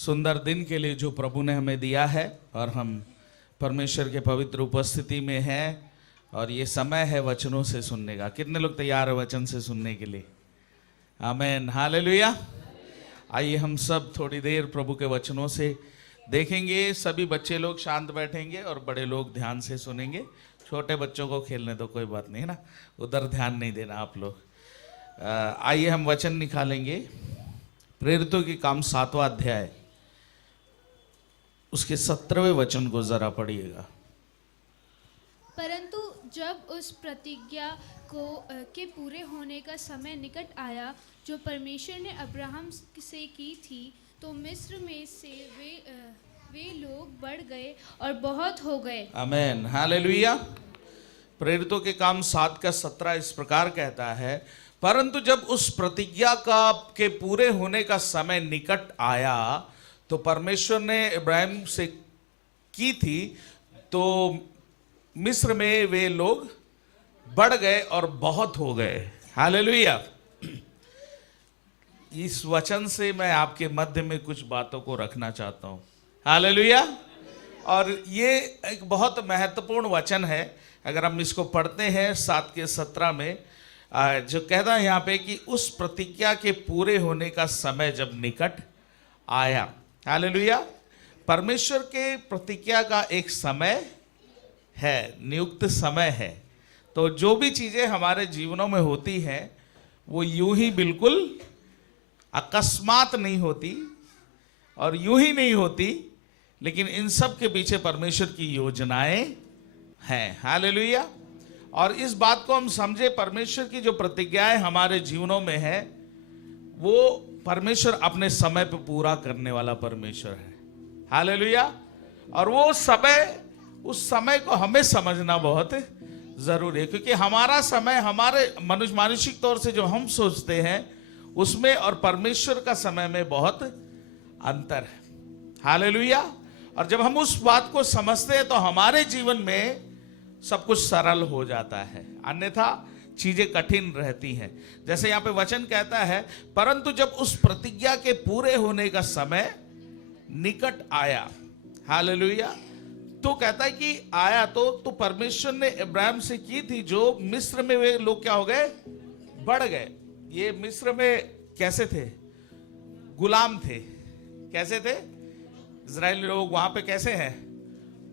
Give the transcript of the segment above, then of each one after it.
सुंदर दिन के लिए जो प्रभु ने हमें दिया है और हम परमेश्वर के पवित्र उपस्थिति में हैं और ये समय है वचनों से सुनने का। कितने लोग तैयार है वचन से सुनने के लिए? आमीन, हालेलुया। आइए हम सब थोड़ी देर प्रभु के वचनों से देखेंगे। सभी बच्चे लोग शांत बैठेंगे और बड़े लोग ध्यान से सुनेंगे। छोटे बच्चों को खेलने तो कोई बात नहीं है ना, उधर ध्यान नहीं देना आप लोग। आइए हम वचन निकालेंगे। प्रेरितों के काम 7वां अध्याय उसके 17वें वचन को जरा पढ़िएगा। परंतु जब उस प्रतिज्ञा के पूरे होने का समय निकट आया जो परमेश्वर ने अब्राहम से की थी, तो मिस्र में से वे लोग बढ़ गए और बहुत हो गए। आमीन, हालेलुया। प्रेरितों के काम 7 का 17 इस प्रकार कहता है, परंतु जब उस प्रतिज्ञा के पूरे होने का समय निकट आया तो परमेश्वर ने इब्राहिम से की थी, तो मिस्र में वे लोग बढ़ गए और बहुत हो गए। हालेलुया। इस वचन से मैं आपके मध्य में कुछ बातों को रखना चाहता हूं। हालेलुया। और ये एक बहुत महत्वपूर्ण वचन है। अगर हम इसको पढ़ते हैं 7 के 17 में, जो कहता है यहाँ पे कि उस प्रतिज्ञा के पूरे होने का समय जब निकट आया। हालेलुया। परमेश्वर के प्रतिज्ञा का एक समय है, नियुक्त समय है। तो जो भी चीज़ें हमारे जीवनों में होती हैं वो यूं ही बिल्कुल अकस्मात नहीं होती और यूं ही नहीं होती, लेकिन इन सब के पीछे परमेश्वर की योजनाएं हैं। हालेलुया। और इस बात को हम समझे, परमेश्वर की जो प्रतिज्ञाएं हमारे जीवनों में है वो परमेश्वर अपने समय पर पूरा करने वाला परमेश्वर है। हालेलुया। और वो समय, उस समय को हमें समझना बहुत जरूरी है, क्योंकि हमारा समय, हमारे मानसिक तौर से जो हम सोचते हैं उसमें और परमेश्वर का समय में बहुत अंतर है। हालेलुया। और जब हम उस बात को समझते हैं तो हमारे जीवन में सब कुछ सरल हो जाता है, अन्यथा चीजें कठिन रहती हैं। जैसे यहाँ पे वचन कहता है, परंतु जब उस प्रतिज्ञा के पूरे होने का समय निकट आया। हालेलुया। तो कहता है कि आया तो परमेश्वर ने इब्राहिम से की थी, जो मिस्र में वे लोग क्या हो गए? बढ़ गए। ये मिस्र में कैसे थे? गुलाम थे। कैसे थे? इजरायली लोग वहां पे कैसे हैं?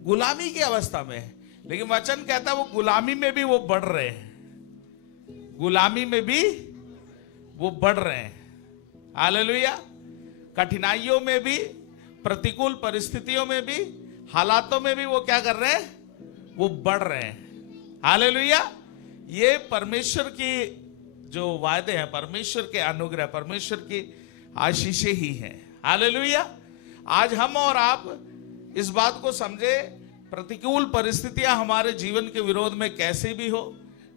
गुलामी की अवस्था में है। लेकिन वचन कहता है वो गुलामी में भी वो बढ़ रहे हैं, गुलामी में भी वो बढ़ रहे हैं। हालेलुया। कठिनाइयों में भी, प्रतिकूल परिस्थितियों में भी, हालातों में भी वो क्या कर रहे हैं? वो बढ़ रहे हैं। हालेलुया। ये परमेश्वर की जो वायदे हैं, परमेश्वर के अनुग्रह, परमेश्वर की आशीषें ही हैं। हालेलुया। आज हम और आप इस बात को समझे, प्रतिकूल परिस्थितियां हमारे जीवन के विरोध में कैसी भी हो,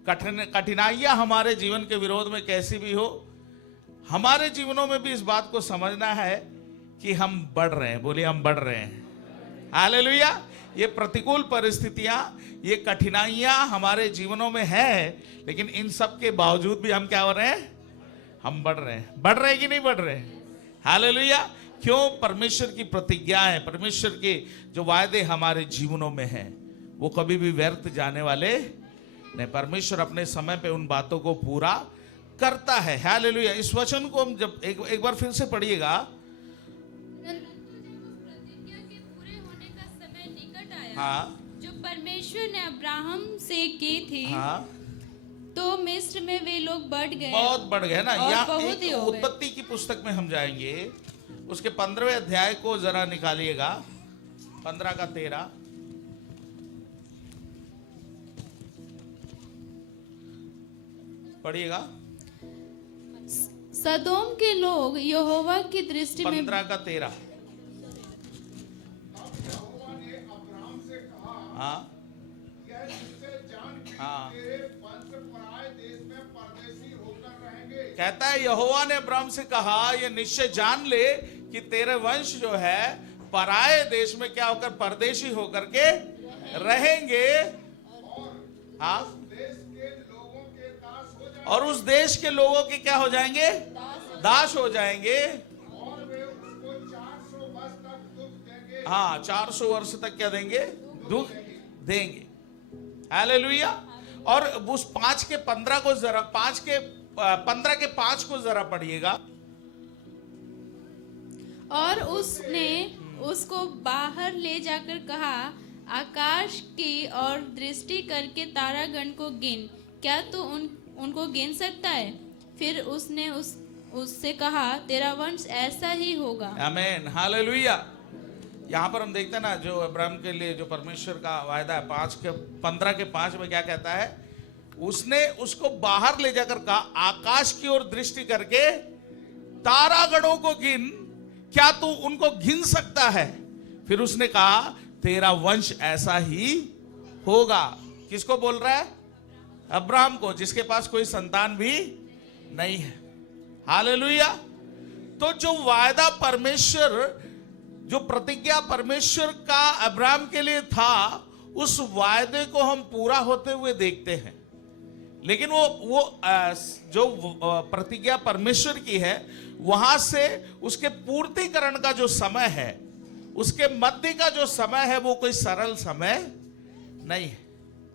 कठिनाइयां हमारे जीवन के विरोध में कैसी भी हो, हमारे जीवनों में भी इस बात को समझना है कि हम बढ़ रहे हैं। बोलिए, हम बढ़ रहे हैं। हालेलुया। ये प्रतिकूल परिस्थितियां, ये कठिनाइयां हमारे जीवनों में है, लेकिन इन सब के बावजूद भी हम क्या हो रहे हैं? हम बढ़ रहे हैं। बढ़ रहे हैं कि नहीं बढ़ रहे हैं? हालेलुया। क्यों? परमेश्वर की प्रतिज्ञाएं, परमेश्वर के जो वायदे हमारे जीवनों में हैं वो कभी भी व्यर्थ जाने वाले नहीं। परमेश्वर अपने समय पे उन बातों को पूरा करता है। हालेलुया। इस वचन को हम जब एक बार फिर से पढ़िएगा। हाँ, जो परमेश्वर ने अब्राहम से की थी, हाँ, तो मिस्र में वे लोग बढ़ गए, बहुत बढ़ गए ना। और यहाँ बहुत ही हो गए। उत्पत्ति की पुस्तक में हम जाएंगे, उसके 15वें अध्याय को जरा निकालिएगा, 15 का 13। पढ़िएगा। सदोम के लोग यहोवा की दृष्टि में 15 का 13। हाँ, हाँ। कहता है यहोवा ने अब्राहम से कहा, यह निश्चय जान ले कि तेरे वंश जो है पराये देश में क्या होकर, परदेशी होकर के रहेंगे। हाँ, और उस देश के लोगों के क्या हो जाएंगे? दास हो जाएंगे। हाँ 400 वर्ष तक क्या देंगे? दुख देंगे। हालेलुया। और उस 5 के 15 को जरा 15 के 5 को जरा पढ़िएगा। और उसने उसको बाहर ले जाकर कहा, आकाश की ओर दृष्टि करके तारागण को गिन, क्या तू उनको गिन सकता है? फिर उसने उससे कहा, तेरा वंश ऐसा ही होगा। आमीन, हालेलुया। यहाँ पर हम देखते हैं ना, जो अब्राहम के लिए जो परमेश्वर का वायदा है, 15 के 5 में क्या कहता है? उसने उसको बाहर ले जाकर कहा, आकाश की ओर दृष्टि करके तारागणों को गिन, क्या तू उनको गिन सकता है? फिर उसने कहा, तेरा वंश ऐसा ही होगा। किसको बोल रहा है? अब्राहम को, जिसके पास कोई संतान भी नहीं है। हालेलुया। तो जो वायदा परमेश्वर, जो प्रतिज्ञा परमेश्वर का अब्राहम के लिए था, उस वायदे को हम पूरा होते हुए देखते हैं। लेकिन वो जो प्रतिज्ञा परमेश्वर की है, वहां से उसके पूर्तिकरण का जो समय है, उसके मध्य का जो समय है, वो कोई सरल समय नहीं है।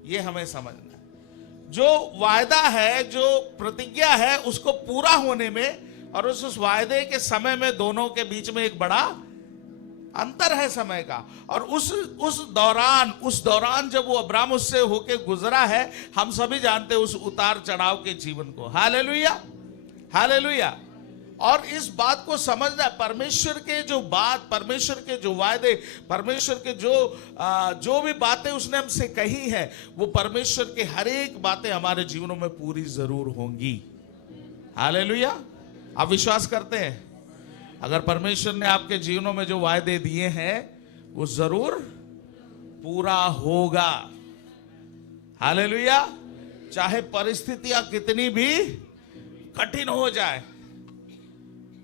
ये हमें समझना है। जो वायदा है, जो प्रतिज्ञा है, उसको पूरा होने में और उस वायदे के समय में, दोनों के बीच में एक बड़ा अंतर है समय का। और उस दौरान जब वो अब्राहम उससे होके गुजरा है, हम सभी जानते हैं उस उतार चढ़ाव के जीवन को। Hallelujah, hallelujah. और इस बात को समझना, परमेश्वर के जो बात, परमेश्वर के जो वायदे, परमेश्वर के जो भी बातें उसने हमसे कही है, वो परमेश्वर के हर एक बातें हमारे जीवनों में पूरी जरूर होंगी। हालेलुया। आप विश्वास करते हैं? अगर परमेश्वर ने आपके जीवनों में जो वायदे दिए हैं, वो जरूर पूरा होगा। हालेलुया। चाहे परिस्थितियां कितनी भी कठिन हो जाए,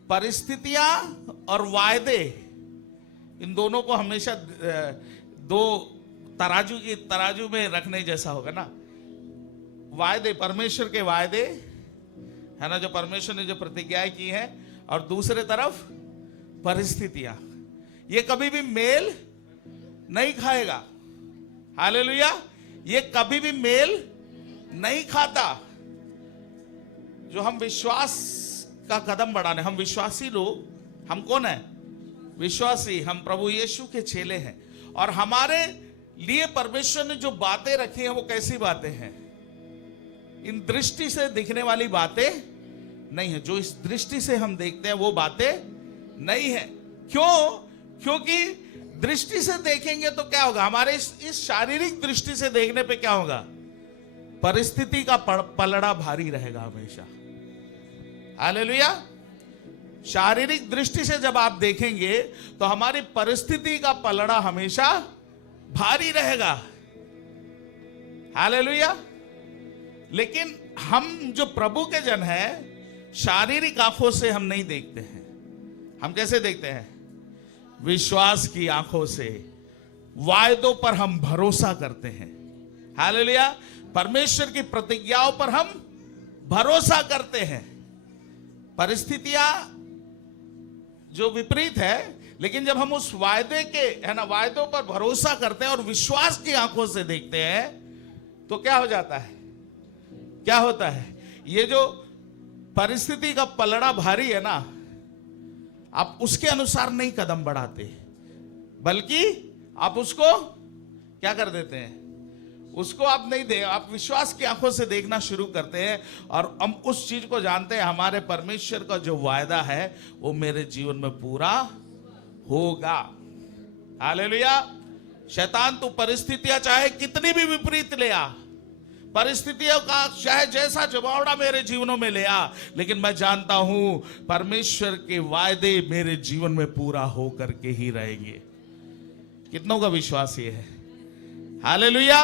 परिस्थितियां और वायदे, इन दोनों को हमेशा दो तराजू में रखने जैसा होगा ना। वायदे, परमेश्वर के वायदे है ना, जो परमेश्वर ने जो प्रतिज्ञाएं की है, और दूसरे तरफ परिस्थितियां, ये कभी भी मेल नहीं खाएगा। हालेलुया। ये कभी भी मेल नहीं खाता। जो हम विश्वास का कदम बढ़ाने, हम विश्वासी लोग, हम कौन है? विश्वासी। हम प्रभु यीशु के चेले हैं। और हमारे लिए परमेश्वर ने जो बातें रखी हैं, वो कैसी बातें हैं? इन दृष्टि से दिखने वाली बातें नहीं है। जो इस दृष्टि से हम देखते हैं, वो बातें नहीं है। क्यों? क्योंकि दृष्टि से देखेंगे तो क्या होगा? हमारे इस शारीरिक दृष्टि से देखने पे क्या होगा? परिस्थिति का पलड़ा भारी रहेगा हमेशा। हालेलुया। शारीरिक दृष्टि से जब आप देखेंगे तो हमारी परिस्थिति का पलड़ा हमेशा भारी रहेगा। हालेलुया। लेकिन हम जो प्रभु के जन हैं, शारीरिक आंखों से हम नहीं देखते हैं। हम कैसे देखते हैं? विश्वास की आंखों से। वायदों पर हम भरोसा करते हैं। हालेलुया। परमेश्वर की प्रतिज्ञाओं पर हम भरोसा करते हैं। परिस्थितियां जो विपरीत है, लेकिन जब हम उस वायदे के, है ना, वायदों पर भरोसा करते हैं और विश्वास की आंखों से देखते हैं, तो क्या हो जाता है? क्या होता है? ये जो परिस्थिति का पलड़ा भारी है ना, आप उसके अनुसार नहीं कदम बढ़ाते, बल्कि आप उसको क्या कर देते हैं? उसको आप नहीं दे, आप विश्वास की आंखों से देखना शुरू करते हैं। और हम उस चीज को जानते हैं, हमारे परमेश्वर का जो वायदा है, वो मेरे जीवन में पूरा होगा। हालेलुया। शैतान तो परिस्थितियां चाहे कितनी भी विपरीत ले आ, परिस्थितियों का चाहे जैसा जमावड़ा मेरे जीवनों में ले आ, लेकिन मैं जानता हूं परमेश्वर के वायदे मेरे जीवन में पूरा होकर के ही रहेंगे। कितनों का विश्वास ये है? हालेलुया।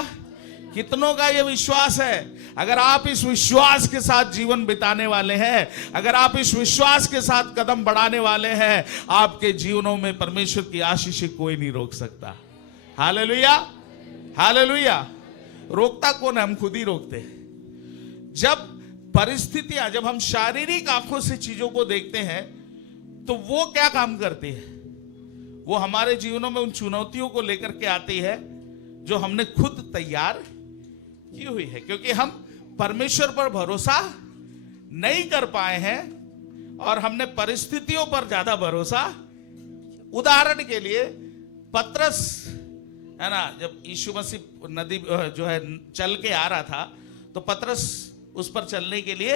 कितनों का ये विश्वास है? अगर आप इस विश्वास के साथ जीवन बिताने वाले हैं, अगर आप इस विश्वास के साथ कदम बढ़ाने वाले हैं, आपके जीवनों में परमेश्वर की आशीष कोई नहीं रोक सकता। Hallelujah, hallelujah. रोकता कौन है? हम खुद ही रोकते हैं। जब परिस्थितियां, जब हम शारीरिक आंखों से चीजों को देखते हैं, तो वो क्या काम करती है? वो हमारे जीवनों में उन चुनौतियों को लेकर के आती है जो हमने खुद तैयार की हुई है, क्योंकि हम परमेश्वर पर भरोसा नहीं कर पाए हैं और हमने परिस्थितियों पर ज्यादा भरोसा। उदाहरण के लिए पतरस है ना, जब यीशु मसीह नदी जो है चल के आ रहा था तो पतरस उस पर चलने के लिए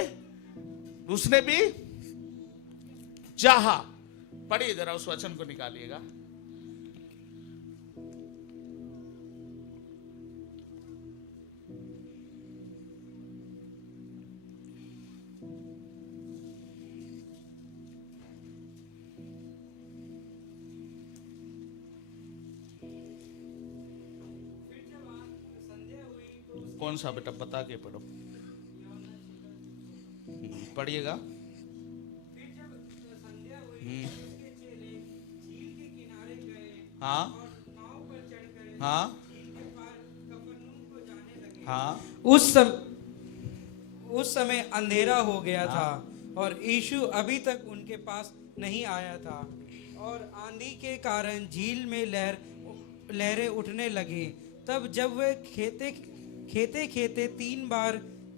उसने भी चाहा। पढ़िए जरा उस वचन को निकालिएगा। कौन सा बेटा बता के पढ़ो, पढ़िएगा। हाँ हाँ हाँ। उस समय अंधेरा हो गया था और यीशु अभी तक उनके पास नहीं आया था और आंधी के कारण झील में लहरें उठने लगी। तब जब वे खेते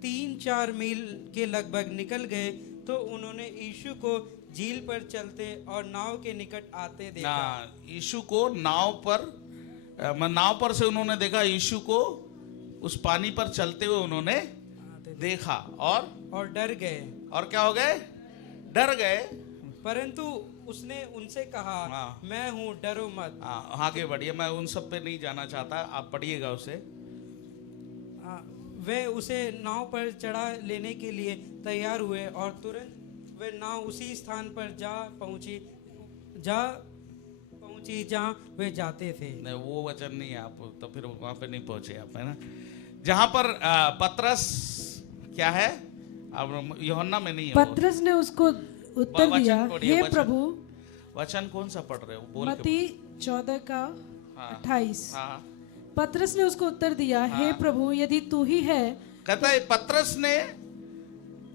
3-4 मील के लगभग निकल गए तो उन्होंने यीशु को झील पर चलते और नाव के निकट आते देखा। यीशु को नाव पर से उन्होंने देखा, यीशु को उस पानी पर चलते हुए उन्होंने देखा और डर गए। और क्या हो गए? डर गए। परंतु उसने उनसे कहा, मैं हूँ, डरो मत। आगे बढ़िए, मैं उन सब पे नहीं जाना चाहता, आप पढ़िएगा उसे। वे उसे नाव पर चढ़ा लेने के लिए तैयार हुए और तुरंत वे नाव उसी स्थान पर जा पहुंची जहां वे जाते थे। नहीं, वो वचन नहीं है, आप तो फिर वहां पे नहीं पहुंचे आप, है ना, जहां पर पतरस क्या है, अब यूहन्ना में नहीं है। पतरस ने उसको उत्तर दिया, हे प्रभु। वचन कौन सा पढ़ रहे हो? मत्ती 14:28। हाँ। पतरस ने उसको उत्तर दिया, हे प्रभु, यदि तू ही है। कहता है पतरस ने,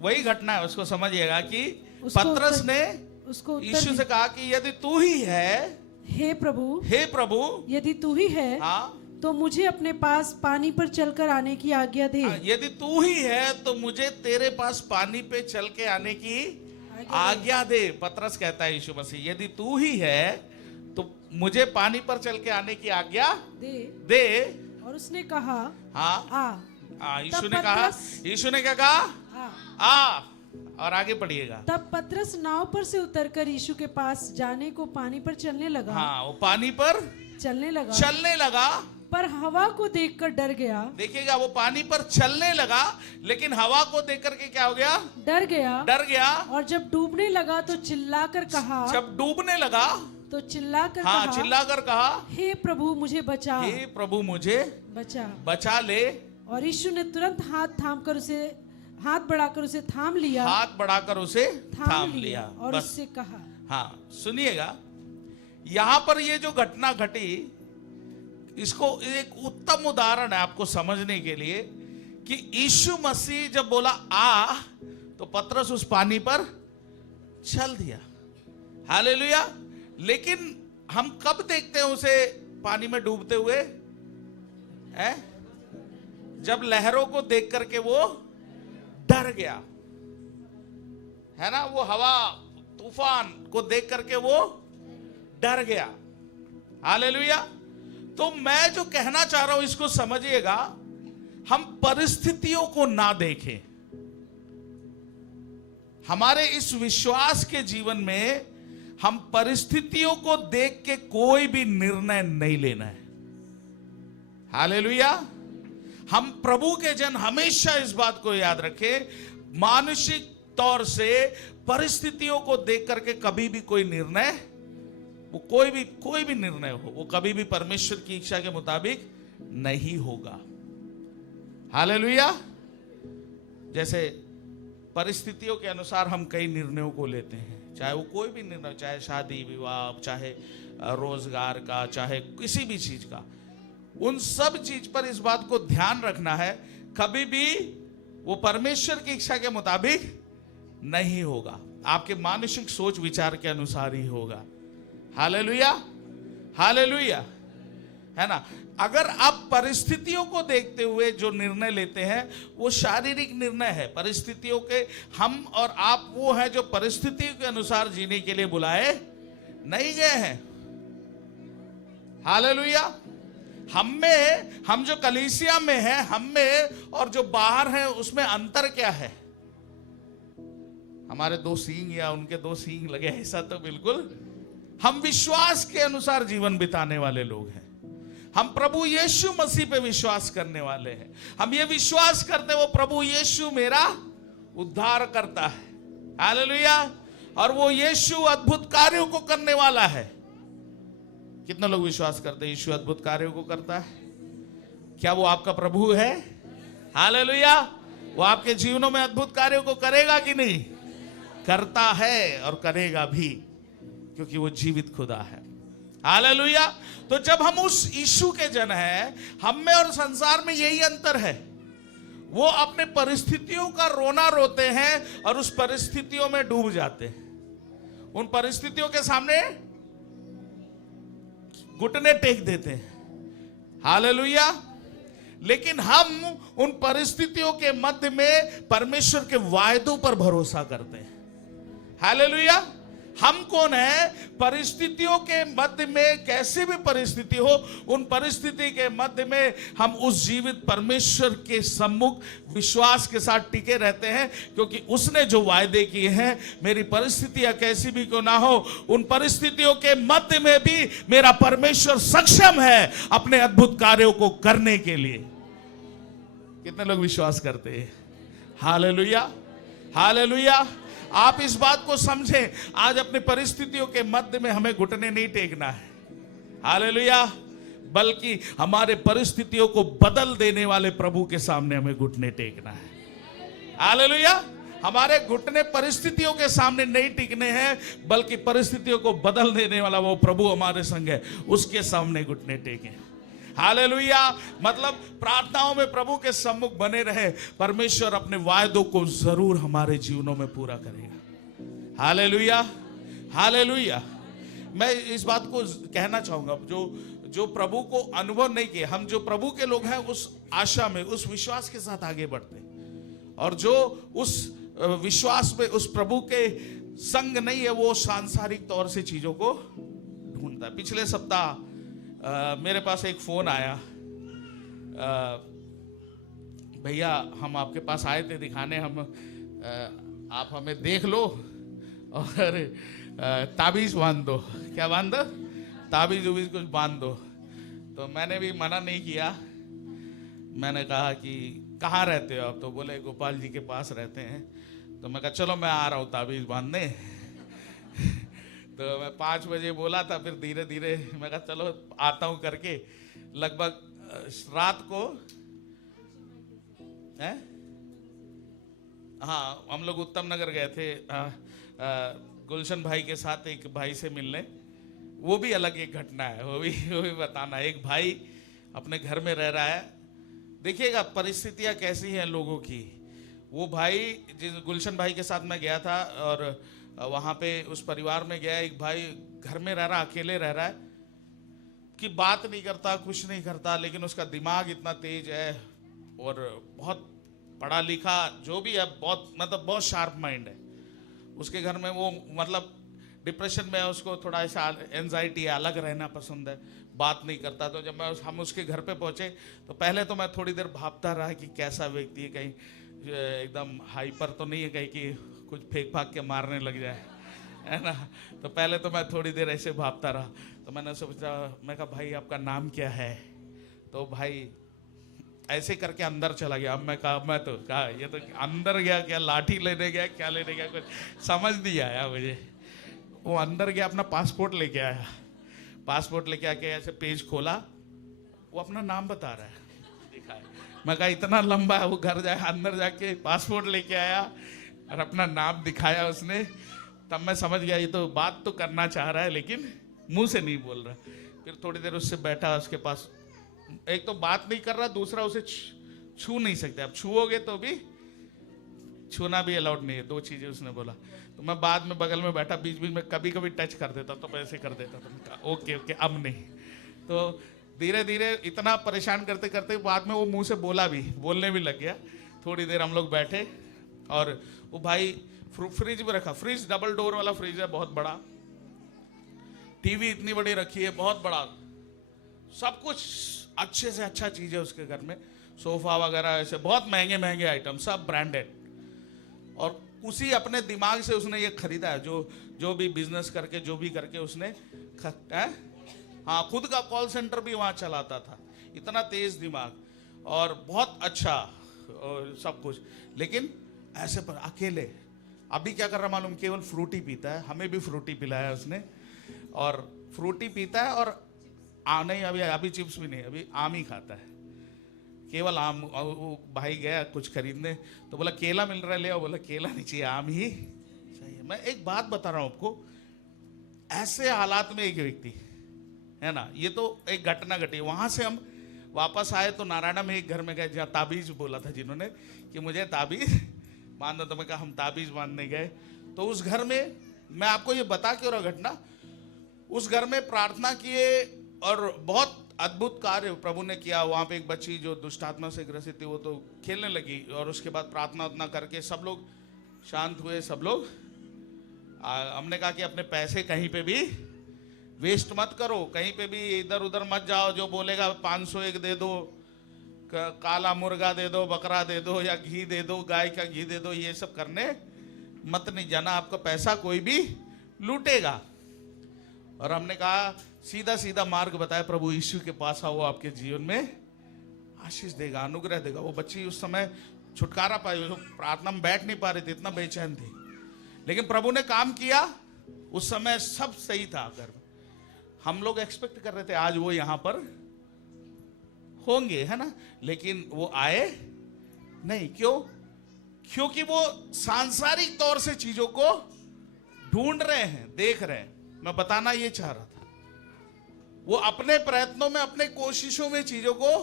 वही घटना है, उसको समझिएगा कि पतरस ने उसको यीशु से कहा कि यदि तू ही है, हे प्रभु, यदि तू ही है, तो मुझे अपने पास पानी पर चलकर आने की आज्ञा दे। यदि तू ही है तो मुझे तेरे पास पानी पे चल के आने की आज्ञा दे। पतरस कहता है यीशु मसीह, यदि तू ही है तो मुझे पानी पर चल के आने की आज्ञा दे। और उसने कहा, यीशु ने क्या कहा? आ। और आगे पढ़िएगा। तब पतरस नाव पर से उतरकर यीशु के पास जाने को पानी पर चलने लगा। वो पानी पर चलने लगा पर हवा को देखकर डर गया। देखिएगा, वो पानी पर चलने लगा लेकिन हवा को देख करके क्या हो गया? डर गया। और जब डूबने लगा तो चिल्लाकर कहा, चिल्लाकर कहा, हे प्रभु मुझे बचा, बचा ले। और यीशु ने तुरंत हाथ बढ़ाकर उसे थाम लिया और उससे कहा। सुनिएगा, यहां पर ये जो घटना घटी, इसको एक उत्तम उदाहरण है आपको समझने के लिए कि यीशु मसीह जब बोला आ, तो पतरस उस पानी पर चल दिया। हालेलुया। लेकिन हम कब देखते हैं उसे पानी में डूबते हुए? जब लहरों को देख करके वो डर गया, है ना, वो हवा तूफान को देख करके वो डर गया। हालेलुया। तो मैं जो कहना चाह रहा हूं इसको समझिएगा, हम परिस्थितियों को ना देखें। हमारे इस विश्वास के जीवन में हम परिस्थितियों को देख के कोई भी निर्णय नहीं लेना है। हालेलुया। हम प्रभु के जन हमेशा इस बात को याद रखें, मानसिक तौर से परिस्थितियों को देख करके कभी भी कोई निर्णय, वो कोई भी निर्णय हो, वो कभी भी परमेश्वर की इच्छा के मुताबिक नहीं होगा। हालेलुया। जैसे परिस्थितियों के अनुसार हम कई निर्णयों को लेते हैं, चाहे वो कोई भी निर्णय, चाहे शादी विवाह, चाहे रोजगार का, चाहे किसी भी चीज का, उन सब चीज पर इस बात को ध्यान रखना है, कभी भी वो परमेश्वर की इच्छा के मुताबिक नहीं होगा, आपके मानसिक सोच विचार के अनुसार ही होगा। हालेलुया। हालेलुया, है ना। अगर आप परिस्थितियों को देखते हुए जो निर्णय लेते हैं वो शारीरिक निर्णय है। परिस्थितियों के, हम और आप वो हैं जो परिस्थितियों के अनुसार जीने के लिए बुलाए नहीं गए हैं। हालेलुया। हम जो कलीसिया में हैं, हम में और जो बाहर हैं उसमें अंतर क्या है? हमारे दो सींग या उनके दो सींग लगे, ऐसा तो बिल्कुल। हम विश्वास के अनुसार जीवन बिताने वाले लोग हैं। हम प्रभु यीशु मसीह पे विश्वास करने वाले हैं। हम ये विश्वास करते वो प्रभु यीशु मेरा उद्धार करता है। हालेलुया। और वो यीशु अद्भुत कार्यों को करने वाला है। कितने लोग विश्वास करते हैं यीशु अद्भुत कार्यों को करता है? क्या वो आपका प्रभु है? हालेलुया। वो आपके जीवनों में अद्भुत कार्यों को करेगा कि नहीं? करता है और करेगा भी, क्योंकि वो जीवित खुदा है। हालेलुया। तो जब हम उस यीशु के जन हैं, हम में और संसार में यही अंतर है। वो अपने परिस्थितियों का रोना रोते हैं और उस परिस्थितियों में डूब जाते हैं। उन परिस्थितियों के सामने घुटने टेक देते हैं। हालेलुया। लेकिन हम उन परिस्थितियों के मध्य में परमेश्वर के वायदों पर भरोसा करते हैं। हालेलुया। हम कौन है? परिस्थितियों के मध्य में, कैसी भी परिस्थिति हो, उन परिस्थिति के मध्य में हम उस जीवित परमेश्वर के सम्मुख विश्वास के साथ टिके रहते हैं, क्योंकि उसने जो वायदे किए हैं, मेरी परिस्थितियां कैसी भी क्यों ना हो, उन परिस्थितियों के मध्य में भी मेरा परमेश्वर सक्षम है अपने अद्भुत कार्यों को करने के लिए। कितने लोग विश्वास करते हैं? Hallelujah, hallelujah. आप इस बात को समझें, आज अपनी परिस्थितियों के मध्य में हमें घुटने नहीं टेकना है। हालेलुया। बल्कि हमारे परिस्थितियों को बदल देने वाले प्रभु के सामने हमें घुटने टेकना है। हालेलुया। हमारे घुटने परिस्थितियों के सामने नहीं टिकने हैं, बल्कि परिस्थितियों को बदल देने वाला वो प्रभु हमारे संग है, उसके सामने घुटने टेकें। हालेलुया। मतलब प्रार्थनाओं में प्रभु के सम्मुख बने रहे, परमेश्वर अपने वायदों को जरूर हमारे जीवनों में पूरा करेगा। Hallelujah, hallelujah. मैं इस बात को कहना चाहूंगा, जो प्रभु को अनुभव नहीं किए, हम जो प्रभु के लोग हैं उस आशा में, उस विश्वास के साथ आगे बढ़ते हैं। और जो उस विश्वास में उस प्रभु के संग नहीं है, वो सांसारिक तौर से चीजों को ढूंढता है। पिछले सप्ताह मेरे पास एक फोन आया, भैया हम आपके पास आए थे दिखाने, आप हमें देख लो और ताबीज बांध दो। क्या बांध दो? ताबीज उबीज कुछ बांध दो। तो मैंने भी मना नहीं किया। मैंने कहा कि कहाँ रहते हो आप? तो बोले गोपाल जी के पास रहते हैं। तो मैं कहा चलो मैं आ रहा हूँ ताबीज बांधने। तो मैं 5 बजे बोला था, फिर धीरे धीरे मैं कहा चलो आता हूँ करके, लगभग रात को है, हाँ, हम लोग उत्तम नगर गए थे गुलशन भाई के साथ, एक भाई से मिलने। वो भी अलग एक घटना है, वो भी बताना। एक भाई अपने घर में रह रहा है, देखिएगा परिस्थितियाँ कैसी हैं लोगों की। वो भाई, जिस गुलशन भाई के साथ मैं गया था, और वहाँ पे उस परिवार में गया, एक भाई घर में रह रहा, अकेले रह रहा है, कि बात नहीं करता, कुछ नहीं करता, लेकिन उसका दिमाग इतना तेज है और बहुत पढ़ा लिखा जो भी है, बहुत मतलब बहुत शार्प माइंड है। उसके घर में वो मतलब डिप्रेशन में है, उसको थोड़ा ऐसा एंजाइटी है, अलग रहना पसंद है, बात नहीं करता। तो जब हम उसके घर पे पहुँचे तो पहले तो मैं थोड़ी देर भापता रहा कि कैसा व्यक्ति है, कहीं एकदम हाइपर तो नहीं है, कहीं कि कुछ फेंक फाक के मारने लग जाए, है ना। तो पहले तो मैं थोड़ी देर ऐसे भापता रहा। तो मैंने सोचा, मैं कहा भाई आपका नाम क्या है? तो भाई ऐसे करके अंदर चला गया। अब मैं कहा ये तो अंदर गया क्या, लाठी लेने गया, क्या लेने गया, कुछ समझ नहीं आया मुझे। वो अंदर गया, अपना पासपोर्ट लेके आया। पासपोर्ट लेके आके ऐसे पेज खोला, वो अपना नाम बता रहा है, दिखाया। मैं कहा इतना लंबा है, वो घर जाए अंदर जाके पासपोर्ट लेके आया और अपना नाम दिखाया उसने। तब मैं समझ गया ये तो बात तो करना चाह रहा है, लेकिन मुंह से नहीं बोल रहा। फिर थोड़ी देर उससे बैठा, उसके पास एक तो बात नहीं कर रहा, दूसरा उसे छू नहीं सकते। अब छूओगे तो भी छूना भी अलाउड नहीं है, 2 चीजें उसने बोला। तो मैं बाद में बगल में बैठा, बीच बीच में कभी कभी टच कर देता, तो ऐसे कर देता, तो मैं कहा ओके ओके अब नहीं। तो धीरे धीरे इतना परेशान करते करते बाद में वो मुंह से बोलने भी लग गया। थोड़ी देर हम लोग बैठे और वो भाई फ्रिज में रखा, फ्रिज डबल डोर वाला फ्रिज है, बहुत बड़ा, टीवी इतनी बड़ी रखी है, बहुत बड़ा, सब कुछ अच्छे से अच्छा चीज है उसके घर में, सोफा वगैरह ऐसे बहुत महंगे महंगे आइटम, सब ब्रांडेड। और उसी अपने दिमाग से उसने ये खरीदा है, जो भी बिजनेस करके जो भी करके उसने हाँ, खुद का कॉल सेंटर भी वहां चलाता था, इतना तेज दिमाग और बहुत अच्छा और सब कुछ। लेकिन ऐसे पर अकेले अभी क्या कर रहा मालूम, केवल फ्रूटी पीता है, हमें भी फ्रूटी पिलाया उसने, और फ्रूटी पीता है और नहीं अभी चिप्स भी नहीं, अभी आम ही खाता है, केवल आम। वो भाई गया कुछ खरीदने तो बोला केला मिल रहा है ले आओ, बोला केला नहीं चाहिए, आम ही चाहिए। मैं एक बात बता रहा हूं आपको, ऐसे हालात में एक व्यक्ति है ना, ये तो एक घटना घटी। वहां से हम वापस आए तो नारायणा में एक घर में गए जहाँ ताबीज बोला था जिन्होंने कि मुझे ताबीज बांधना, तो मैं कहा हम ताबीज बांधने गए। तो उस घर में मैं आपको ये बता क्यों रहा घटना, उस घर में प्रार्थना किए और बहुत अद्भुत कार्य प्रभु ने किया। वहां पे एक बच्ची जो दुष्टात्मा से ग्रसित थी वो तो खेलने लगी, और उसके बाद प्रार्थना उतना करके सब लोग शांत हुए। सब लोग हमने कहा कि अपने पैसे कहीं पे भी वेस्ट मत करो, कहीं पे भी इधर उधर मत जाओ, जो बोलेगा 500 एक दे दो, काला मुर्गा दे दो, बकरा दे दो, या घी दे दो, गाय का घी दे दो, ये सब करने मत नहीं जाना, आपका पैसा कोई भी लूटेगा। और हमने कहा सीधा सीधा मार्ग बताया, प्रभु यीशु के पास आओ, आपके जीवन में आशीष देगा, अनुग्रह देगा। वो बच्ची उस समय छुटकारा पाई, प्रार्थना में बैठ नहीं पा रही थी, इतना बेचैन थी, लेकिन प्रभु ने काम किया। उस समय सब सही था। घर हम लोग एक्सपेक्ट कर रहे थे आज वो यहां पर होंगे, है ना, लेकिन वो आए नहीं। क्यों? क्योंकि वो सांसारिक तौर से चीजों को ढूंढ रहे हैं, देख रहे हैं। मैं बताना ये चाह रहा था, वो अपने प्रयत्नों में, अपने कोशिशों में चीजों को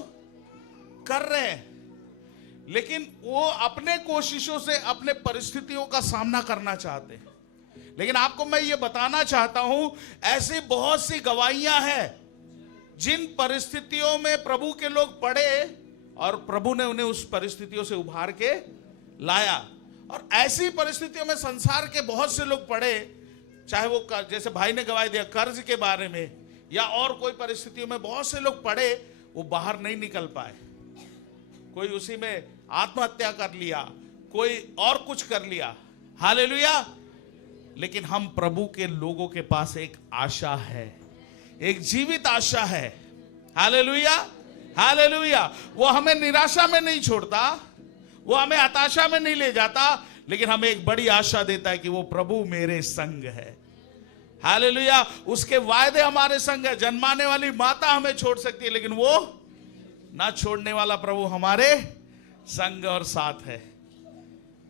कर रहे हैं, लेकिन वो अपने कोशिशों से अपने परिस्थितियों का सामना करना चाहते हैं। लेकिन आपको मैं ये बताना चाहता हूं, ऐसी बहुत सी गवाहियां हैं जिन परिस्थितियों में प्रभु के लोग पड़े और प्रभु ने उन्हें उस परिस्थितियों से उभार के लाया। और ऐसी परिस्थितियों में संसार के बहुत से लोग पड़े, चाहे वो जैसे भाई ने गवाही दिया कर्ज के बारे में, या और कोई परिस्थितियों में बहुत से लोग पड़े, वो बाहर नहीं निकल पाए। कोई उसी में आत्महत्या कर लिया, कोई और कुछ कर लिया। हालेलुया। लेकिन हम प्रभु के लोगों के पास एक आशा है, एक जीवित आशा है। Hallelujah, hallelujah. वो हमें निराशा में नहीं छोड़ता, वो हमें हताशा में नहीं ले जाता, लेकिन हमें एक बड़ी आशा देता है कि वो प्रभु मेरे संग है। हालेलुया। उसके वायदे हमारे संग है। जन्माने वाली माता हमें छोड़ सकती है, लेकिन वो ना छोड़ने वाला प्रभु हमारे संग और साथ है।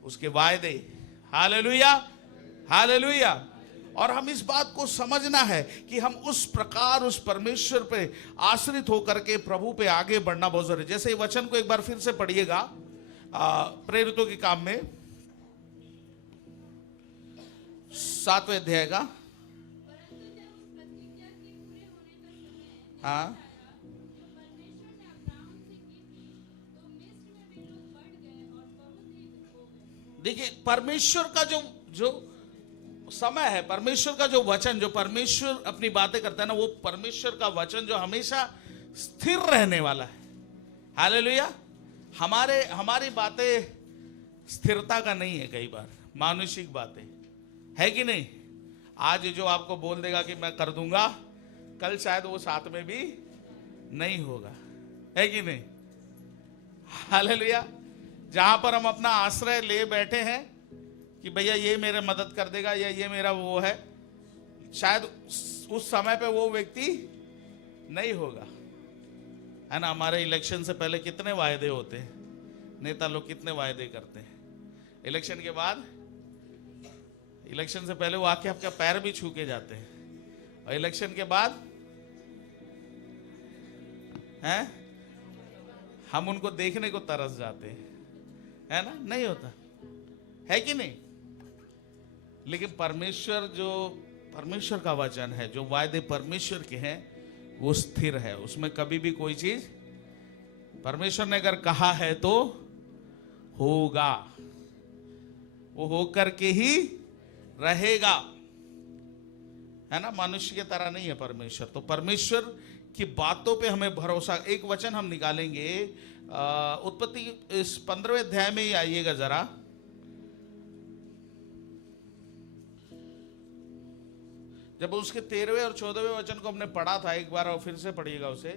उसके वायदे। Hallelujah, hallelujah. और हम इस बात को समझना है कि हम उस प्रकार उस परमेश्वर पे आश्रित होकर के प्रभु पे आगे बढ़ना बहुत जरूरी है। जैसे वचन को एक बार फिर से पढ़िएगा, प्रेरितों के काम में 7वें अध्याय का। हाँ, देखिए परमेश्वर का जो समय है, परमेश्वर का जो वचन, जो परमेश्वर अपनी बातें करता है ना, वो परमेश्वर का वचन जो हमेशा स्थिर रहने वाला है। हालेलुया। हमारी बातें स्थिरता का नहीं है, कई बार मानुषिक बातें है कि नहीं। आज जो आपको बोल देगा कि मैं कर दूंगा, कल शायद वो साथ में भी नहीं होगा, है कि नहीं। हालेलुया। जहां पर हम अपना आश्रय ले बैठे हैं कि भैया ये मेरे मदद कर देगा, या ये मेरा वो है, शायद उस समय पे वो व्यक्ति नहीं होगा, है ना। हमारे इलेक्शन से पहले कितने वायदे होते हैं, नेता लोग कितने वायदे करते हैं। इलेक्शन के बाद, इलेक्शन से पहले वो आके आपका पैर भी छू के जाते हैं, और इलेक्शन के बाद हैं हम उनको देखने को तरस जाते हैं, है ना। नहीं होता, है कि नहीं? लेकिन परमेश्वर का वचन है, जो वायदे परमेश्वर के हैं वो स्थिर है, उसमें कभी भी कोई चीज, परमेश्वर ने अगर कहा है तो होगा, वो होकर के ही रहेगा, है ना? मनुष्य की तरह नहीं है परमेश्वर। तो परमेश्वर की बातों पे हमें भरोसा। एक वचन हम निकालेंगे उत्पत्ति इस 15वें अध्याय में ही आइएगा जरा। जब उसके 13वें और 14वें वचन को हमने पढ़ा था एक बार, और फिर से पढ़िएगा उसे।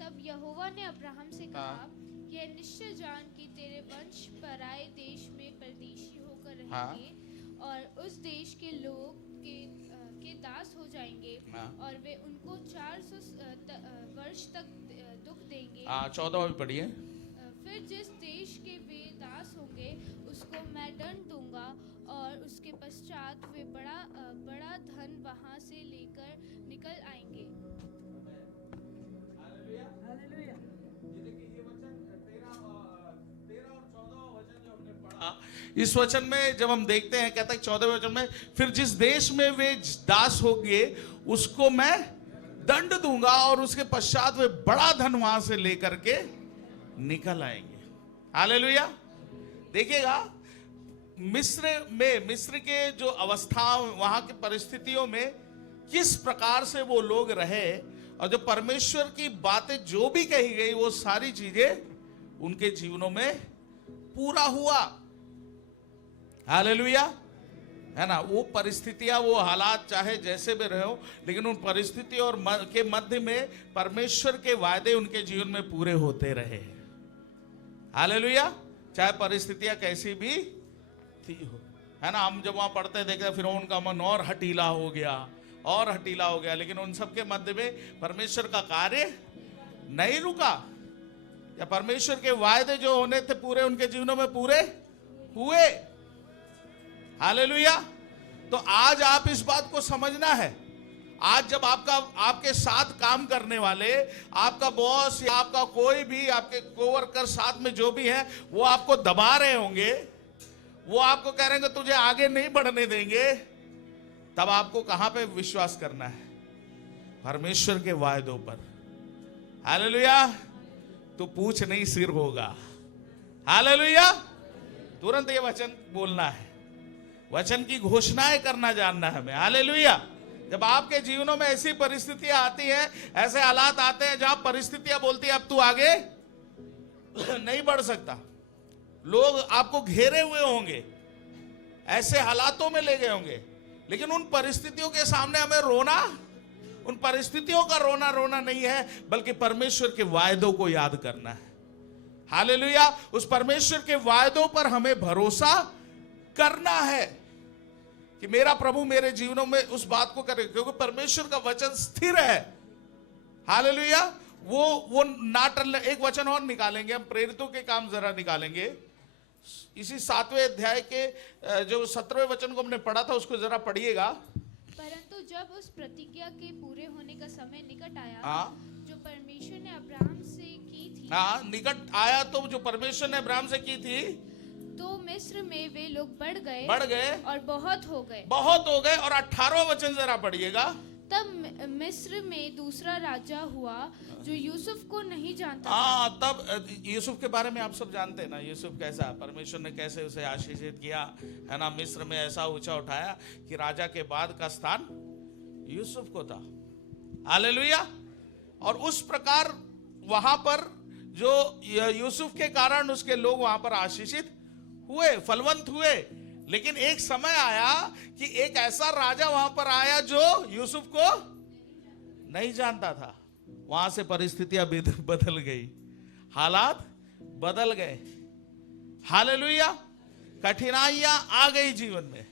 तब यहोवा ने अब्राहम से कहा, यह निश्चय जान कि तेरे वंश पराए देश में परदेशी होकर रहेंगे और उस देश के लोग के दास हो जाएंगे और वे उनको 400 वर्ष तक दुख देंगे। 14वां भी पढ़िए। फिर जिस देश के वे दास होंगे उसको मैं दंड दूंगा और उसके पश्चात वे बड़ा धन वहां से लेकर निकल आएंगे। इस वचन में जब हम देखते हैं, कहता है 14वें वचन में, फिर जिस देश में वे दास होंगे उसको मैं दंड दूंगा और उसके पश्चात वे बड़ा धन वहां से लेकर के निकल आएंगे। हालेलुया। देखिएगा मिस्र के जो अवस्था, वहां की परिस्थितियों में किस प्रकार से वो लोग रहे, और जो परमेश्वर की बातें जो भी कही गई वो सारी चीजें उनके जीवनों में पूरा हुआ। हालेलुया, है ना? वो परिस्थितियां, वो हालात चाहे जैसे भी रहे हो, लेकिन उन परिस्थितियों और के मध्य में परमेश्वर के वायदे उनके जीवन में पूरे होते रहे। हालेलुया, चाहे परिस्थितियां कैसी भी थी हो, है ना? हम जब वहां पढ़ते देखते फिर उनका मन और हटीला हो गया, लेकिन उन सब के मध्य में परमेश्वर का कार्य नहीं रुका, या परमेश्वर के वायदे जो होने थे पूरे उनके जीवनों में पूरे हुए। हालेलुया। तो आज आप इस बात को समझना है, आज जब आपके साथ काम करने वाले, आपका बॉस या आपका कोई भी आपके कोवर्कर साथ में जो भी है, वो आपको दबा रहे होंगे, वो आपको कह रहे हैं तुझे आगे नहीं बढ़ने देंगे, तब आपको कहां पे विश्वास करना है? परमेश्वर के वायदों पर। हालेलुया। तो पूछ नहीं सिर होगा। हालेलुया। तुरंत ये वचन बोलना है, वचन की घोषणाएं करना जानना है हमें। हालेलुया। जब आपके जीवनों में ऐसी परिस्थितियां आती हैं, ऐसे हालात आते हैं जहां परिस्थितियां बोलती है अब तू आगे नहीं बढ़ सकता, लोग आपको घेरे हुए होंगे, ऐसे हालातों में ले गए होंगे, लेकिन उन परिस्थितियों के सामने हमें रोना, उन परिस्थितियों का रोना नहीं है, बल्कि परमेश्वर के वायदों को याद करना है। हालेलुया। उस परमेश्वर के वायदों पर हमें भरोसा करना है कि मेरा प्रभु मेरे जीवनों में उस बात को करे, क्योंकि परमेश्वर का वचन स्थिर है। हालेलुया। वो ना टलने। एक वचन और निकालेंगे हम, प्रेरितों के काम जरा निकालेंगे, इसी 7वें अध्याय के जो 17वें वचन को हमने पढ़ा था उसको जरा पढ़िएगा। परंतु जब उस प्रतिज्ञा के पूरे होने का समय निकट आया जो परमेश्वर ने अब्राहम से की थी, निकट आया तो जो परमेश्वर ने अब्राहम से की थी, तो मिस्र में वे लोग बढ़ गए और बहुत हो गए। और 18वां वचन जरा पढ़िएगा। तब मिस्र में दूसरा राजा हुआ जो यूसुफ को नहीं जानता था। तब यूसुफ के बारे में आप सब जानते हैं ना, यूसुफ कैसा, परमेश्वर ने कैसे उसे आशीषित किया, है ना? मिस्र में ऐसा ऊंचा उठाया कि राजा के बाद का स्थान यूसुफ को था। हालेलुया। और उस प्रकार वहां पर जो यूसुफ के कारण उसके लोग वहां पर आशीषित हुए, फलवंत हुए। लेकिन एक समय आया कि एक ऐसा राजा वहां पर आया जो यूसुफ को नहीं जानता था। वहां से परिस्थितियां बदल गई, हालात बदल गए। हालेलुया। कठिनाइयां आ गई जीवन में।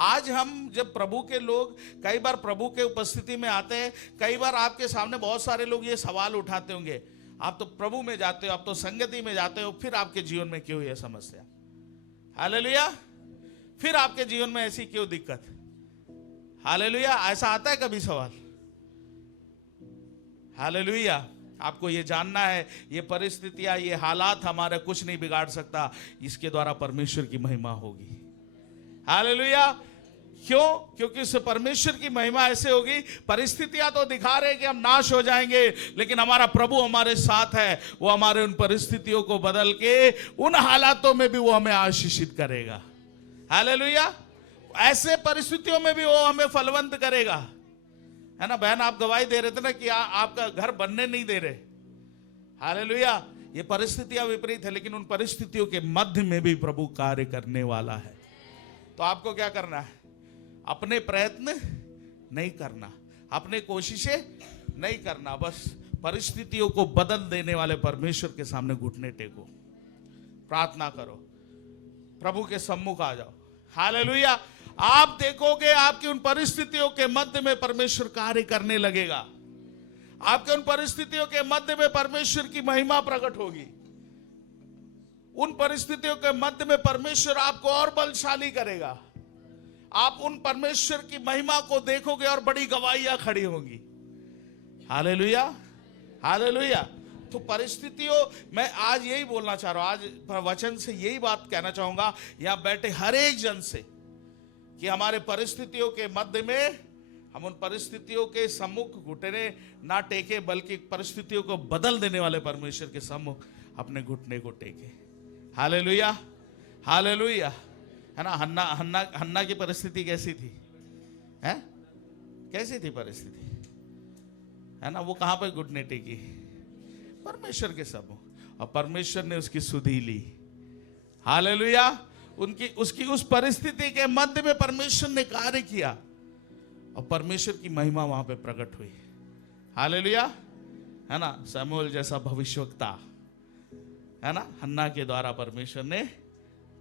आज हम जब प्रभु के लोग कई बार प्रभु के उपस्थिति में आते हैं, कई बार आपके सामने बहुत सारे लोग ये सवाल उठाते होंगे, आप तो प्रभु में जाते हो, आप तो संगति में जाते हो, फिर आपके जीवन में क्यों ये समस्या? हालेलुया। फिर आपके जीवन में ऐसी क्यों दिक्कत? हालेलुया। ऐसा आता है कभी सवाल? हालेलुया। आपको ये जानना है, ये परिस्थितियां, ये हालात हमारे कुछ नहीं बिगाड़ सकता, इसके द्वारा परमेश्वर की महिमा होगी। हालेलुया। क्यों? क्योंकि उससे परमेश्वर की महिमा ऐसे होगी, परिस्थितियां तो दिखा रहे कि हम नाश हो जाएंगे, लेकिन हमारा प्रभु हमारे साथ है। वो हमारे उन परिस्थितियों को बदल के उन हालातों में भी वो हमें आशीषित करेगा। हालेलुया। ऐसे परिस्थितियों में भी वो हमें फलवंत करेगा। है ना बहन, आप गवाही दे रहे थे ना कि आपका घर बनने नहीं दे रहे। हालेलुया। ये परिस्थितियां विपरीत है, लेकिन उन परिस्थितियों के मध्य में भी प्रभु कार्य करने वाला है। तो आपको क्या करना है? अपने प्रयत्न नहीं करना, अपने कोशिशें नहीं करना, बस परिस्थितियों को बदल देने वाले परमेश्वर के सामने घुटने टेको, प्रार्थना करो, प्रभु के सम्मुख आ जाओ। हालेलुया। आप देखोगे आपकी उन परिस्थितियों के मध्य में परमेश्वर कार्य करने लगेगा। आपके उन परिस्थितियों के मध्य में परमेश्वर की महिमा प्रकट होगी। उन परिस्थितियों के मध्य में परमेश्वर आपको और बलशाली करेगा। आप उन परमेश्वर की महिमा को देखोगे और बड़ी गवाहियां खड़ी होंगी। Hallelujah, hallelujah. तो परिस्थितियों, मैं आज यही बोलना चाह रहा हूं, आज वचन से यही बात कहना चाहूंगा यहां बैठे हर एक जन से, कि हमारे परिस्थितियों के मध्य में हम उन परिस्थितियों के सम्मुख घुटने ना टेके, बल्कि परिस्थितियों को बदल देने वाले परमेश्वर के सम्मुख अपने घुटने को टेके। Hallelujah, hallelujah. है ना, हन्ना की परिस्थिति कैसी थी? है कैसी थी परिस्थिति? है ना, वो कहां पे घुटने टेकी? परमेश्वर के सम्मुख, और परमेश्वर ने उसकी सुधि ली। हालेलुया। उसकी उस परिस्थिति के मध्य में परमेश्वर ने कार्य किया और परमेश्वर की महिमा वहां पे प्रकट हुई। हालेलुया। है ना, शमूएल जैसा भविष्यवक्ता, है ना, हन्ना के द्वारा परमेश्वर ने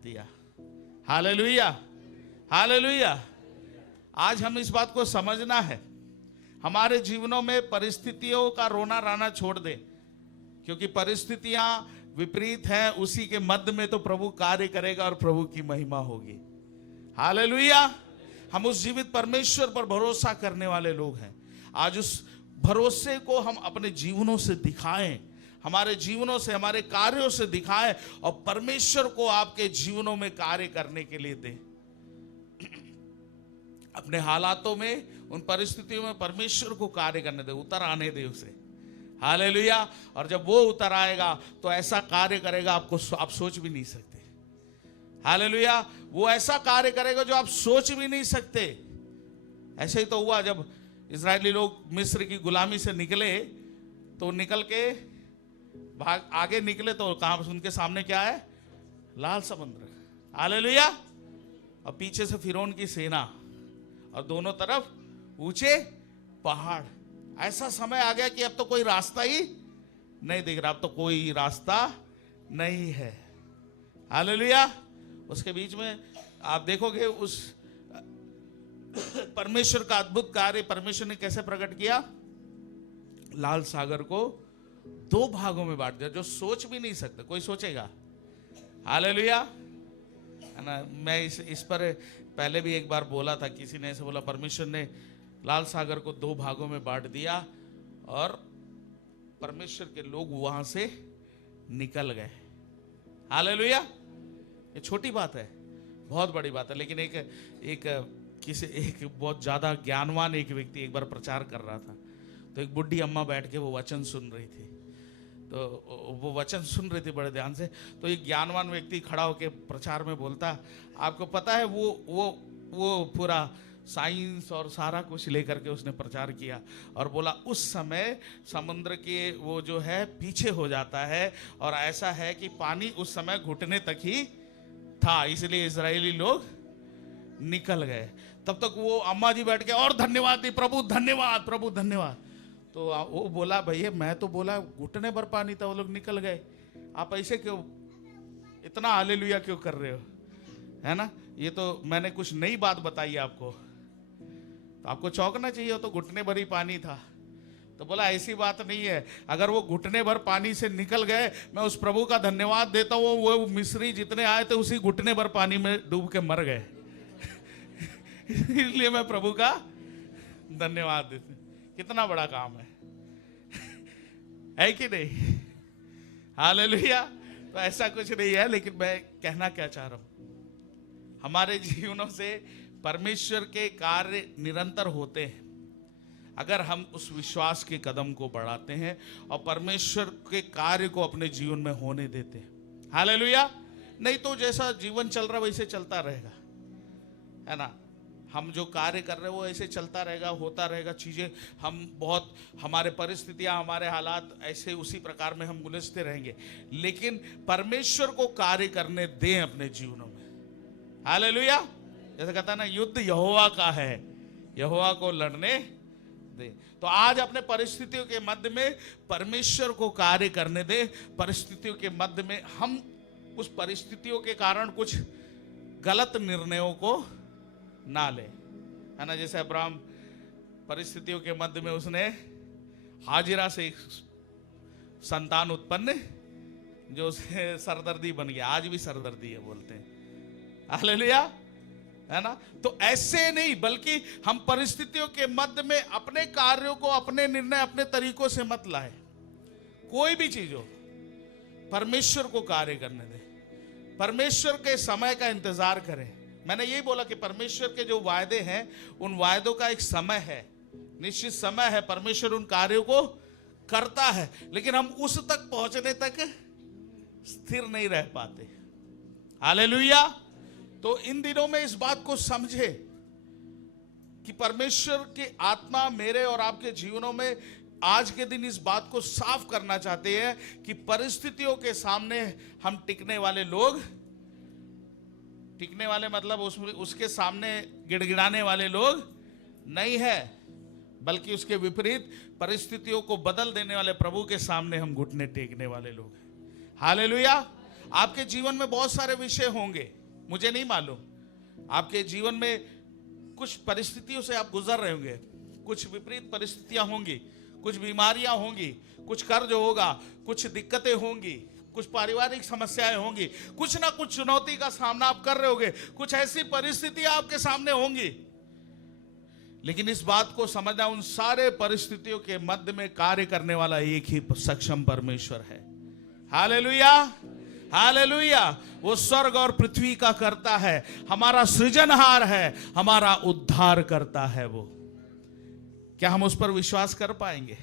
दिया। Hallelujah, hallelujah. आज हम इस बात को समझना है, हमारे जीवनों में परिस्थितियों का रोना राना छोड़ दें, क्योंकि परिस्थितियां विपरीत हैं, उसी के मध्य में तो प्रभु कार्य करेगा और प्रभु की महिमा होगी। हालेलुया। हम उस जीवित परमेश्वर पर भरोसा करने वाले लोग हैं। आज उस भरोसे को हम अपने जीवनों से दिखाएं, हमारे जीवनों से, हमारे कार्यों से दिखाएं, और परमेश्वर को आपके जीवनों में कार्य करने के लिए दें। अपने हालातों में, उन परिस्थितियों में परमेश्वर को कार्य करने दें, उतर आने दें उसे। हालेलुया। और जब वो उतर आएगा तो ऐसा कार्य करेगा आप सोच भी नहीं सकते। हालेलुया। वो ऐसा कार्य करेगा जो आप सोच भी नहीं सकते। ऐसे ही तो हुआ जब इजरायली लोग मिस्र की गुलामी से निकले, तो निकल के आगे निकले तो कहां उनके सामने क्या है? लाल समुद्र। हालेलुया। और पीछे से फिरौन की सेना, और दोनों तरफ ऊंचे पहाड़। ऐसा समय आ गया कि अब तो कोई रास्ता ही नहीं दिख रहा, अब तो कोई रास्ता नहीं है। हालेलुया। उसके बीच में आप देखोगे उस परमेश्वर का अद्भुत कार्य परमेश्वर ने कैसे प्रकट किया। लाल सागर को 2 भागों में बांट दिया, जो सोच भी नहीं सकते, कोई सोचेगा। हालेलुया। है ना, मैं इस पर पहले भी एक बार बोला था, किसी ने ऐसे बोला, परमेश्वर ने लाल सागर को 2 भागों में बांट दिया और परमेश्वर के लोग वहां से निकल गए। हालेलुया। ये छोटी बात है, बहुत बड़ी बात है, लेकिन एक बहुत ज्यादा ज्ञानवान एक व्यक्ति एक बार प्रचार कर रहा था, तो एक बुढ़ी अम्मा बैठ के वो वचन सुन रही थी। तो वो वचन सुन रही थी बड़े ध्यान से, तो एक ज्ञानवान व्यक्ति खड़ा होकर प्रचार में बोलता, आपको पता है वो पूरा साइंस और सारा कुछ लेकर के उसने प्रचार किया और बोला उस समय समुद्र के वो जो है पीछे हो जाता है, और ऐसा है कि पानी उस समय घुटने तक ही था, इसलिए इजरायली लोग निकल गए। तब तक वो अम्मा जी बैठ के और धन्यवाद दी, प्रभु धन्यवाद, प्रभु धन्यवाद। तो वो बोला, भैया मैं तो बोला घुटने भर पानी था, वो लोग निकल गए, आप ऐसे क्यों इतना हालेलुया क्यों कर रहे हो? है ना, ये तो मैंने कुछ नई बात बताई आपको, तो आपको चौंकना चाहिए, वो तो घुटने भर ही पानी था। तो बोला ऐसी बात नहीं है, अगर वो घुटने भर पानी से निकल गए, मैं उस प्रभु का धन्यवाद देता हूँ, वो मिस्री जितने आए थे उसी घुटने भर पानी में डूब के मर गए। इसलिए मैं प्रभु का धन्यवाद देता हूं। कितना बड़ा काम है। है कि नहीं? हालेलुया। तो ऐसा कुछ नहीं है, लेकिन मैं कहना क्या चाह रहा हूं, हमारे जीवनों से परमेश्वर के कार्य निरंतर होते हैं अगर हम उस विश्वास के कदम को बढ़ाते हैं और परमेश्वर के कार्य को अपने जीवन में होने देते हैं। हालेलुया। नहीं तो जैसा जीवन चल रहा वैसे चलता रहेगा, है ना। हम जो कार्य कर रहे हैं वो ऐसे चलता रहेगा, होता रहेगा, चीजें हम बहुत, हमारे परिस्थितियां, हमारे हालात ऐसे उसी प्रकार में हम उलझते रहेंगे। लेकिन परमेश्वर को कार्य करने दें अपने जीवनों में। हालेलुया। जैसे कहता है ना, युद्ध यहोवा का है, यहोवा को लड़ने दे। तो आज अपने परिस्थितियों के मध्य में परमेश्वर को कार्य करने दे। परिस्थितियों के मध्य में हम उस परिस्थितियों के कारण कुछ गलत निर्णयों को ना ले, है ना। जैसे अब्राहम परिस्थितियों के मध्य में उसने हाजिरा से एक संतान उत्पन्न, जो उसे सरदर्दी बन गया। आज भी सरदर्दी है बोलते हैं। हालेलुया, है ना। तो ऐसे नहीं, बल्कि हम परिस्थितियों के मध्य में अपने कार्यों को, अपने निर्णय, अपने तरीकों से मत लाए। कोई भी चीज हो, परमेश्वर को कार्य करने दे, परमेश्वर के समय का इंतजार करें। मैंने यही बोला कि परमेश्वर के जो वायदे हैं, उन वायदों का एक समय है, निश्चित समय है। परमेश्वर उन कार्यों को करता है, लेकिन हम उस तक पहुंचने तक स्थिर नहीं रह पाते। हालेलुया। तो इन दिनों में इस बात को समझे कि परमेश्वर की आत्मा मेरे और आपके जीवनों में आज के दिन इस बात को साफ करना चाहते हैं कि परिस्थितियों के सामने हम टिकने वाले लोग, टिकने वाले मतलब उसके सामने गिड़गिड़ाने वाले लोग नहीं है, बल्कि उसके विपरीत परिस्थितियों को बदल देने वाले प्रभु के सामने हम घुटने टेकने वाले लोग हैं। हालेलुया। आपके जीवन में बहुत सारे विषय होंगे, मुझे नहीं मालूम। आपके जीवन में कुछ परिस्थितियों से आप गुजर रहे होंगे, कुछ विपरीत परिस्थितियां होंगी, कुछ बीमारियां होंगी, कुछ कर्ज होगा, कुछ दिक्कतें होंगी, कुछ पारिवारिक समस्याएं होंगी, कुछ ना कुछ चुनौती का सामना आप कर रहे होंगे, कुछ ऐसी परिस्थितियां आपके सामने होंगी। लेकिन इस बात को समझना, उन सारे परिस्थितियों के मध्य में कार्य करने वाला एक ही सक्षम परमेश्वर है। Hallelujah, hallelujah. वो स्वर्ग और पृथ्वी का करता है, हमारा सृजनहार है, हमारा उद्धार करता है वो। क्या हम उस पर विश्वास कर पाएंगे?